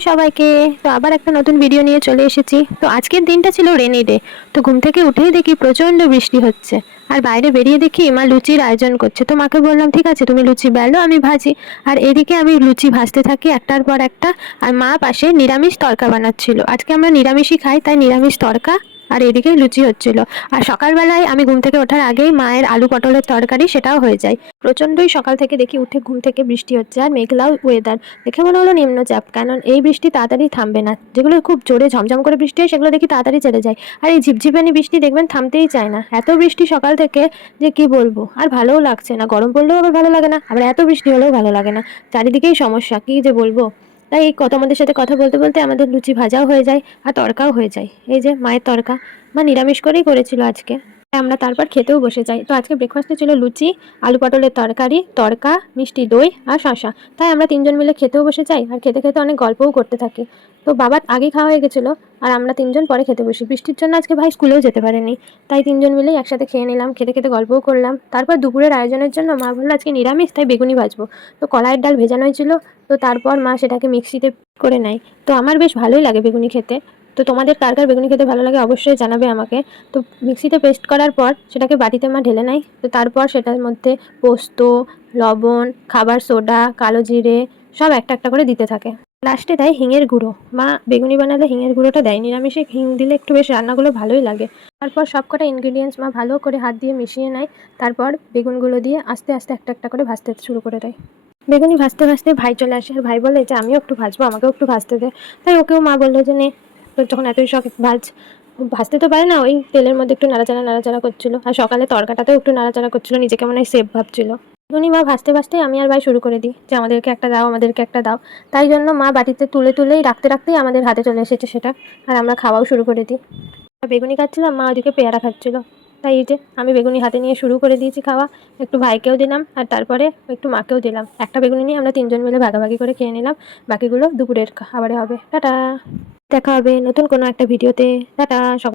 সবাইকে। তো আবার একটা নতুন ভিডিও নিয়ে চলে এসেছি। তো আজকের দিনটা ছিল রেনি ডে। তো ঘুম থেকে উঠেই দেখি প্রচণ্ড বৃষ্টি হচ্ছে। আর বাইরে বেরিয়ে দেখি মা লুচির আয়োজন করছে। তো মাকে বললাম ঠিক আছে তুমি লুচি বেলো আমি ভাজি। আর এদিকে আমি লুচি ভাজতে থাকি একটার পর একটা। আর মা পাশে নিরামিষ তড়কা বানাচ্ছিল। আজকে আমরা নিরামিষই খাই তাই নিরামিষ তড়কা। আর এদিকে লুচি হচ্ছিল। আর সকালবেলায় আমি ঘুম থেকে ওঠার আগেই মায়ের আলু পটলের তরকারি সেটাও হয়ে যায়। প্রচণ্ডই সকাল থেকে দেখি উঠে ঘুম থেকে বৃষ্টি হচ্ছে আর মেঘলাও ওয়েদার। দেখে মনে হলো নিম্নচাপ, কারণ এই বৃষ্টি তাড়াতাড়ি থামবে না। যেগুলো খুব জোরে ঝমঝম করে বৃষ্টি হয় সেগুলো দেখি তাড়াতাড়ি চলে যায়। আর এই ঝিপঝিপানি বৃষ্টি দেখবেন থামতেই চায় না। এত বৃষ্টি সকাল থেকে যে কি বলবো, আর ভালোও লাগছে না। গরম পড়লেও আবার ভালো লাগে না, আবার এত বৃষ্টি হলেও ভালো লাগে না। চারিদিকেই সমস্যা, কি যে বলবো। তাই এই তোমাদের সাথে কথা বলতে বলতে আমাদের লুচি ভাজাও হয়ে যায় আর তড়কাও হয়ে যায়। এই যে মায়ের তড়কা, মা নিরামিষ করেই করেছিল আজকে। আমরা তারপর খেতেও বসে যাই। তো আজকে ব্রেকফাস্টে ছিল লুচি, আলু পটলের তরকারি, তড়কা, মিষ্টি দই আর শসা। তাই আমরা তিনজন মিলে খেতেও বসে যাই আর খেতে খেতে অনেক গল্পও করতে থাকি। তো বাবার আগেই খাওয়া হয়ে গেছিলো আর আমরা তিনজন পরে খেতে বসি। বৃষ্টির জন্য আজকে ভাই স্কুলেও যেতে পারেনি, তাই তিনজন মিলেই একসাথে খেয়ে নিলাম। খেতে খেতে গল্পও করলাম। তারপর দুপুরের আয়োজনের জন্য মা বললো আজকে নিরামিষ তাই বেগুনি ভাজবো। তো কলাইয়ের ডাল ভেজানো হয়েছিল। তো তারপর মা সেটাকে মিক্সিতে করে নেয়। তো আমার বেশ ভালোই লাগে বেগুনি খেতে। তো তোমাদের কার কার বেগুনি খেতে ভালো লাগে অবশ্যই জানাবে আমাকে। তো মিক্সিতে পেস্ট করার পর সেটাকে বাটিতে মা ঢেলে নেয়। তো তারপর সেটার মধ্যে পোস্ত, লবণ, খাবার সোডা, কালো জিরে সব একটা একটা করে দিতে থাকে। লাস্টে দেয় হিঙের গুঁড়ো। মা বেগুনি বানালে হিঙের গুঁড়োটা দেয়। নিরামিষে হিং দিলে একটু বেশ রান্নাগুলো ভালোই লাগে। তারপর সব কটা ইনগ্রিডিয়েন্টস মা ভালো করে হাত দিয়ে মিশিয়ে নেয়। তারপর বেগুনগুলো দিয়ে আস্তে আস্তে একটা একটা করে ভাজতে শুরু করে দেয়। বেগুনি ভাজতে ভাজতে ভাই চলে আসে আর ভাই বলে যে আমিও একটু ভাজবো, আমাকেও একটু ভাজতে দে। তাই ওকেও মা বললো যে নে, তোর যখন এতই শখ ভাজ। ভাজতে তো পারে না, ওই তেলের মধ্যে একটু নাড়াচাড়া নাড়াচাড়া করছিল। আর সকালে তরকাটাতেও একটু নাড়াচাড়া করছিল, নিজেকে মনে হয় সেফ ভাবছিল। বেগুনি মা ভাজতে ভাজতে আমি আর ভাই শুরু করে দিই যে আমাদেরকে একটা দাও, আমাদেরকে একটা দাও। তাই জন্য মা বাটিতে তুলে তুলেই রাখতে রাখতেই আমাদের হাতে চলে এসেছে সেটা। আর আমরা খাওয়াও শুরু করে দিই। বেগুনি খাচ্ছিলাম, মা ওদিকে পেয়ারা খাচ্ছিল। তাই এই যে আমি বেগুনি হাতে নিয়ে শুরু করে দিয়েছি খাওয়া। একটু ভাইকেও দিলাম আর তারপরে একটু মাকেও দিলাম। একটা বেগুনি নিয়ে আমরা তিনজন মিলে ভাগাভাগি করে খেয়ে নিলাম। বাকিগুলো দুপুরের খাবারে হবে। টাটা, দেখা হবে নতুন কোনো একটা ভিডিওতে। টাটা।